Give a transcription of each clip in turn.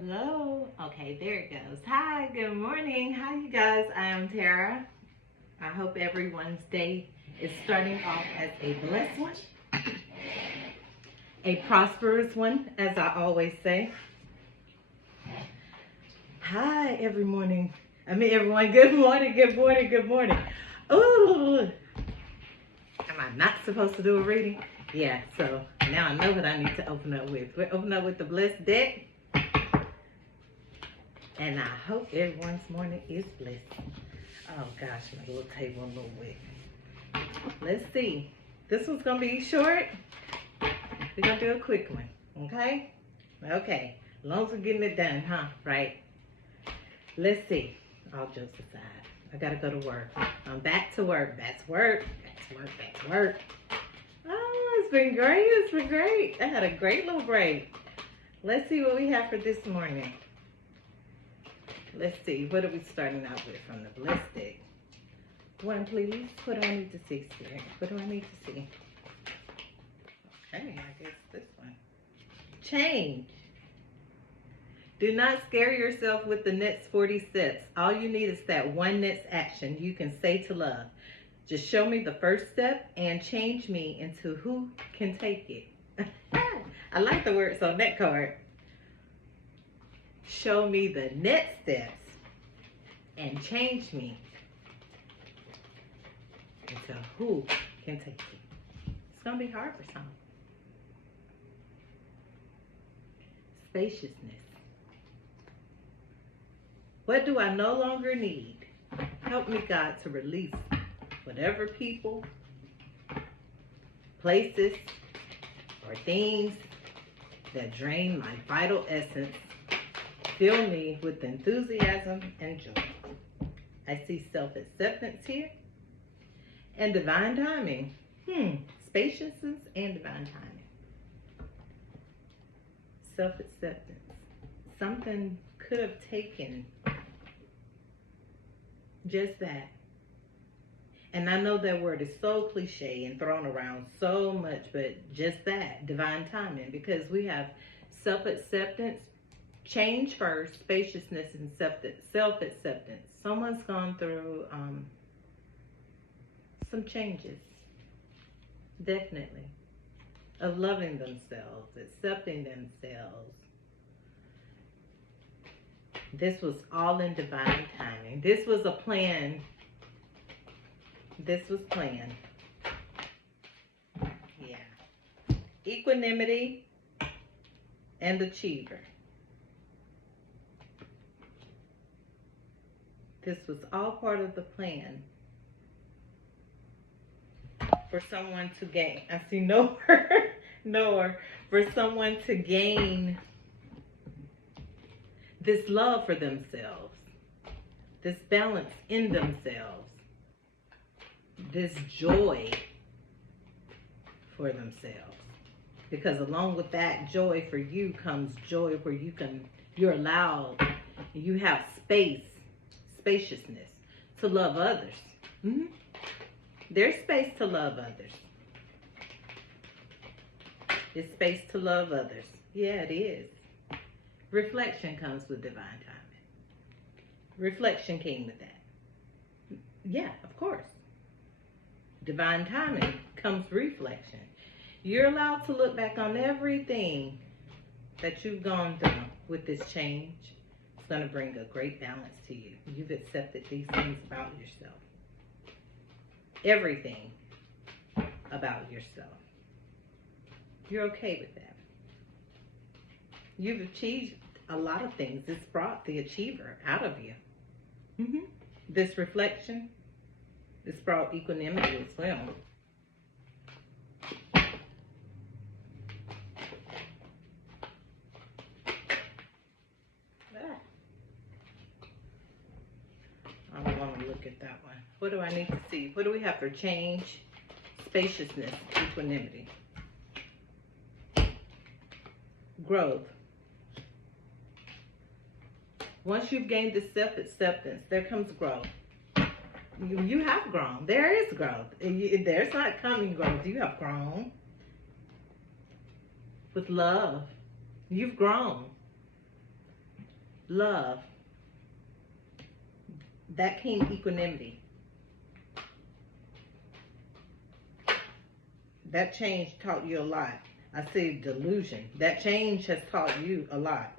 Hello. Okay, there it goes. Hi, good morning. How you guys? I am Tara. I hope everyone's day is starting off as a blessed one, a prosperous one, as I always say. Hi, every morning. Everyone, good morning, good morning, good morning. Ooh, am I not supposed to do a reading? Yeah, so now I know what I need to open up with. We're opening up with the blessed deck. And I hope everyone's morning is blessed. Oh gosh, my little table a little wet. Let's see. This one's gonna be short. We're gonna do a quick one, okay? Okay, as long as we're getting it done, huh? Right? Let's see. All jokes aside, I gotta go to work. I'm back to work. Back to work. Back to work. Back to work. Oh, it's been great. It's been great. I had a great little break. Let's see what we have for this morning. Let's see, what are we starting out with from the blessed deck? One, please. What do I need to see, Spirit? What do I need to see? Okay, I guess this one. Change. Do not scare yourself with the next 40 steps. All you need is that one next action you can say to love. Just show me the first step and change me into who can take it. I like the words on that card. Show me the next steps and change me into who can take it. It's going to be hard for some. Spaciousness. What do I no longer need? Help me, God, to release whatever people, places, or things that drain my vital essence. Fill me with enthusiasm and joy. I see self-acceptance here and divine timing. Spaciousness and divine timing. Self-acceptance. Something could have taken just that. And I know that word is so cliche and thrown around so much, but just that, divine timing, because we have self-acceptance, change first, spaciousness, and self-acceptance. Someone's gone through some changes, definitely, of loving themselves, accepting themselves. This was all in divine timing. This was a plan. This was planned. Yeah. Equanimity and achiever. This was all part of the plan for someone to gain. I see nor for someone to gain this love for themselves, this balance in themselves, this joy for themselves. Because along with that joy for you comes joy where you're allowed, you have spaciousness to love others. There's space to love others. It's space to love others. Yeah, it is. Reflection comes with divine timing. Reflection came with that. Yeah, of course. Divine timing comes reflection. You're allowed to look back on everything that you've gone through with this change. It's going to bring a great balance to you. You've accepted these things about yourself. Everything about yourself. You're okay with that. You've achieved a lot of things. It's brought the achiever out of you. This reflection, it's brought equanimity as well. I don't want to look at that one. What do I need to see? What do we have for change? Spaciousness, equanimity. Growth. Once you've gained this self-acceptance, there comes growth. You have grown. There is growth. There's not coming growth. You have grown. With love. You've grown. love, that came equanimity. That change taught you a lot. I see delusion. That change has taught you a lot.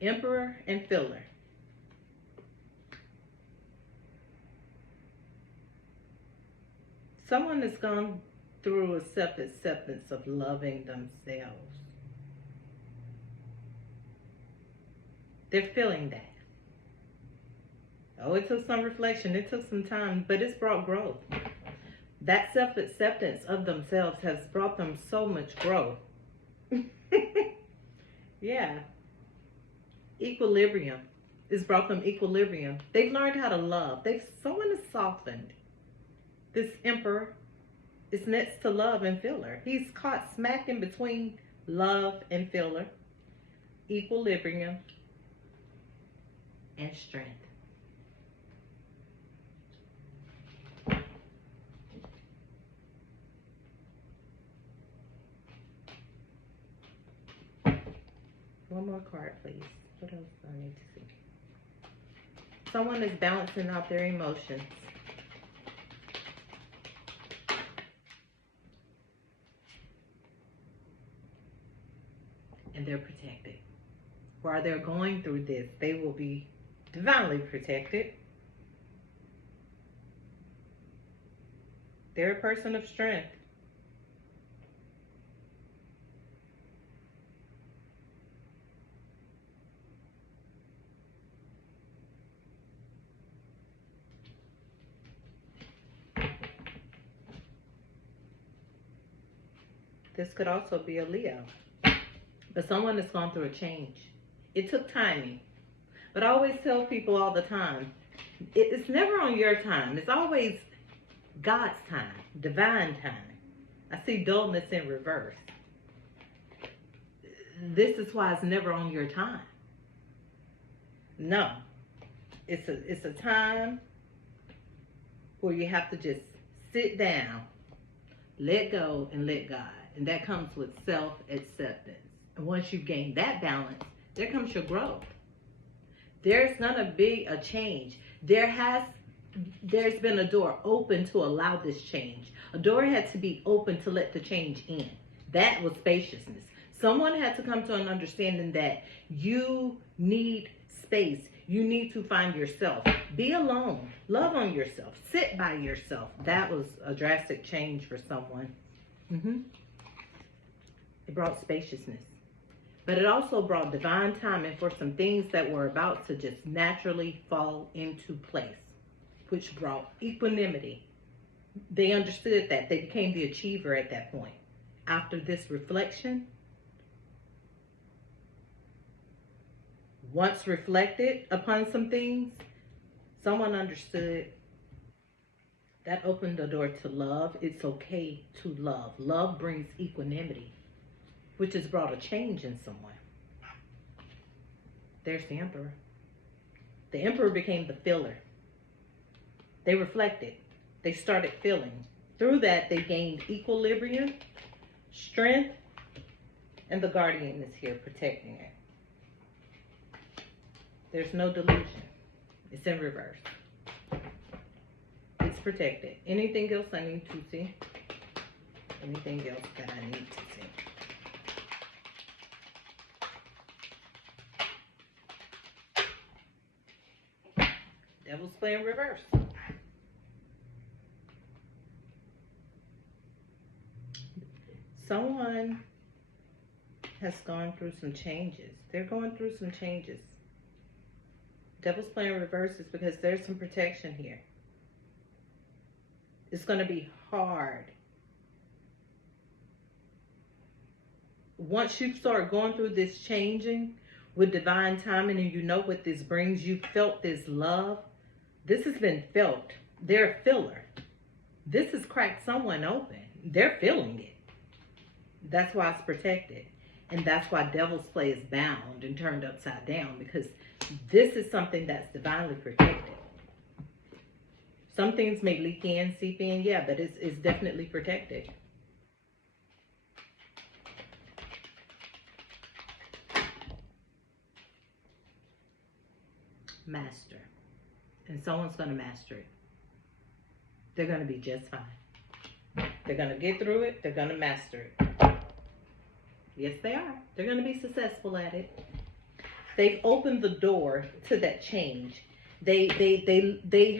Emperor and filler. Someone has gone through a self-acceptance of loving themselves. They're feeling that. Oh, it took some reflection. It took some time, but it's brought growth. That self-acceptance of themselves has brought them so much growth. Yeah. Equilibrium. It's brought them equilibrium. They've learned how to love. Someone is softened. This emperor is next to love and filler. He's caught smack in between love and filler, equilibrium, and strength. One more card, please. What else do I need to see? Someone is balancing out their emotions. And they're protected. While they're going through this, they will be divinely protected. They're a person of strength. This could also be a Leo. But someone has gone through a change. It took timing. But I always tell people all the time, it's never on your time. It's always God's time, divine time. I see dullness in reverse. This is why it's never on your time. No. It's a time where you have to just sit down, let go, and let God. And that comes with self-acceptance. And once you gain that balance, there comes your growth. There's gonna be a change. There's been a door open to allow this change. A door had to be open to let the change in. That was spaciousness. Someone had to come to an understanding that you need space. You need to find yourself. Be alone. Love on yourself. Sit by yourself. That was a drastic change for someone. It brought spaciousness. But it also brought divine timing for some things that were about to just naturally fall into place, which brought equanimity. They understood that. They became the achiever at that point. After this reflection, once reflected upon some things, someone understood. That opened the door to love. It's okay to love. Love brings equanimity, which has brought a change in someone. There's the emperor. The emperor became the filler. They reflected. They started feeling. Through that, they gained equilibrium, strength, and the guardian is here protecting it. There's no delusion. It's in reverse. It's protected. Anything else I need to see? Anything else that I need to see? Devil's play in reverse. Someone has gone through some changes. They're going through some changes. Devil's play in reverse is because there's some protection here. It's going to be hard. Once you start going through this changing with divine timing and you know what this brings, you felt this love. This has been felt. They're a filler. This has cracked someone open. They're feeling it. That's why it's protected. And that's why devil's play is bound and turned upside down, because this is something that's divinely protected. Some things may leak in, seep in, yeah, but it's definitely protected. master. And someone's going to master it. They're going to be just fine. They're going to get through it. They're going to master it. Yes, they are. They're going to be successful at it. They've opened the door to that change. They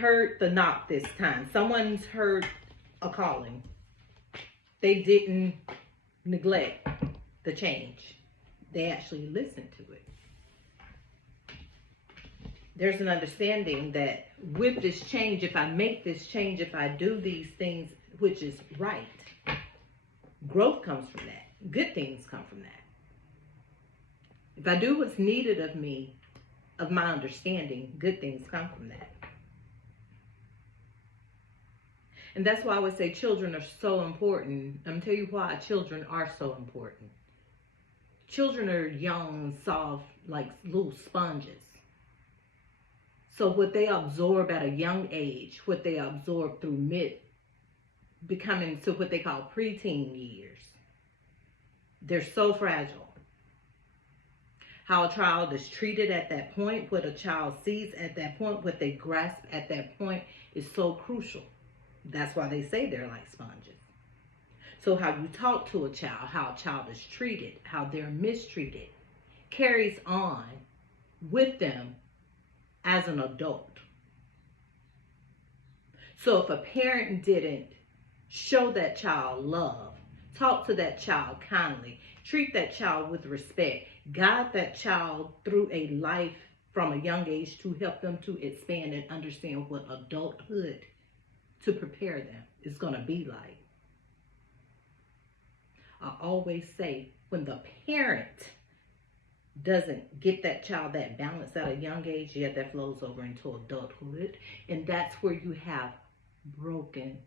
heard the knock this time. Someone's heard a calling. They didn't neglect the change. They actually listened to it. There's an understanding that with this change, if I make this change, if I do these things, which is right, growth comes from that. Good things come from that. If I do what's needed of me, of my understanding, good things come from that. And that's why I would say children are so important. I'm going to tell you why children are so important. Children are young, soft, like little sponges. So what they absorb at a young age, what they absorb through becoming to what they call preteen years, they're so fragile. How a child is treated at that point, what a child sees at that point, what they grasp at that point is so crucial. That's why they say they're like sponges. So how you talk to a child, how a child is treated, how they're mistreated, carries on with them as an adult. So if a parent didn't show that child love, talk to that child kindly, treat that child with respect, guide that child through a life from a young age to help them to expand and understand what adulthood to prepare them is going to be like. I always say when the parent doesn't get that child that balance at a young age, yet that flows over into adulthood. And that's where you have broken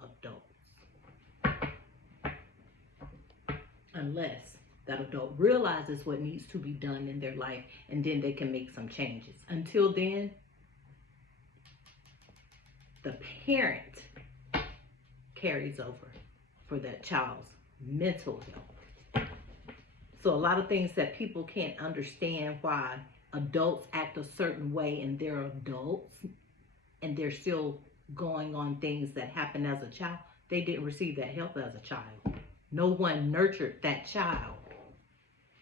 adults. Unless that adult realizes what needs to be done in their life, and then they can make some changes. Until then, the parent carries over for that child's mental health. So a lot of things that people can't understand why adults act a certain way, and they're adults and they're still going on things that happened as a child. They didn't receive that help as a child. No one nurtured that child.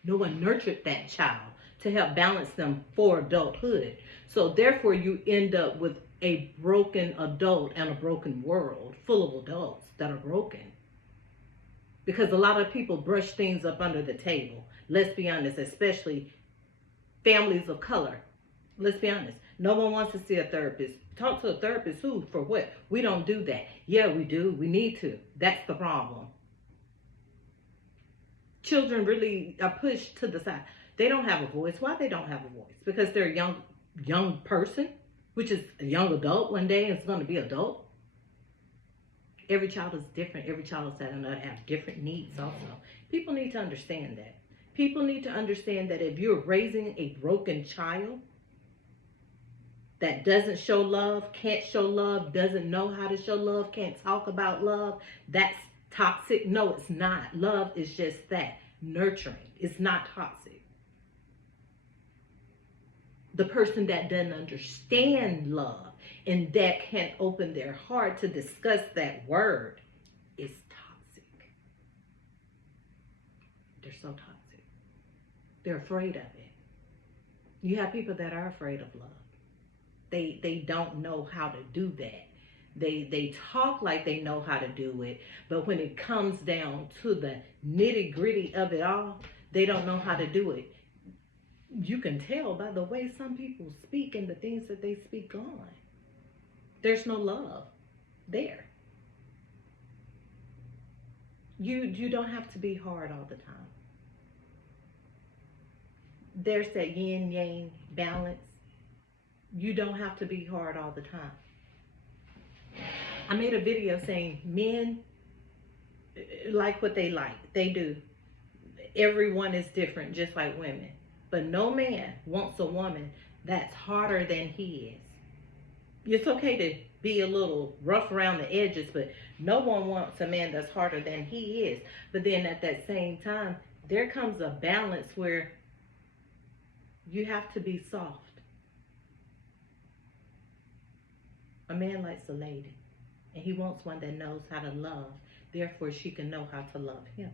No one nurtured that child to help balance them for adulthood. So therefore you end up with a broken adult and a broken world full of adults that are broken. Because a lot of people brush things up under the table. Let's be honest, especially families of color. Let's be honest. No one wants to see a therapist. Talk to a therapist who? For what? We don't do that. Yeah, we do. We need to. That's the problem. Children really are pushed to the side. They don't have a voice. Why they don't have a voice? Because they're a young person, which is a young adult one day and it's going to be adult. Every child is different. Every child is going to have different needs also. People need to understand that. People need to understand that if you're raising a broken child that doesn't show love, can't show love, doesn't know how to show love, can't talk about love, that's toxic. No, it's not. Love is just that, nurturing. It's not toxic. The person that doesn't understand love and that can't open their heart to discuss that word is toxic. They're so toxic. They're afraid of it. You have people that are afraid of love. They don't know how to do that. They talk like they know how to do it, but when it comes down to the nitty-gritty of it all, they don't know how to do it. You can tell by the way some people speak and the things that they speak on. There's no love there. You don't have to be hard all the time. There's that yin-yang balance. You don't have to be hard all the time. I made a video saying men like what they like. They do. Everyone is different, just like women. But no man wants a woman that's harder than he is. It's okay to be a little rough around the edges, but no one wants a man that's harder than he is. But then at that same time, there comes a balance where you have to be soft. A man likes a lady, and he wants one that knows how to love. Therefore, she can know how to love him.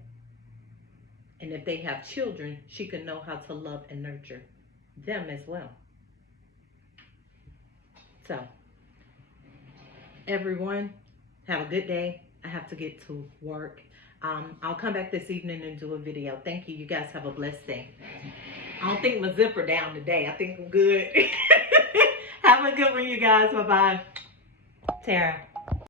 And if they have children, she can know how to love and nurture them as well. So, everyone, have a good day. I have to get to work. I'll come back this evening and do a video. Thank you. You guys have a blessed day. I don't think my zipper down today. I think I'm good. Have a good one, you guys. Bye-bye. Tara.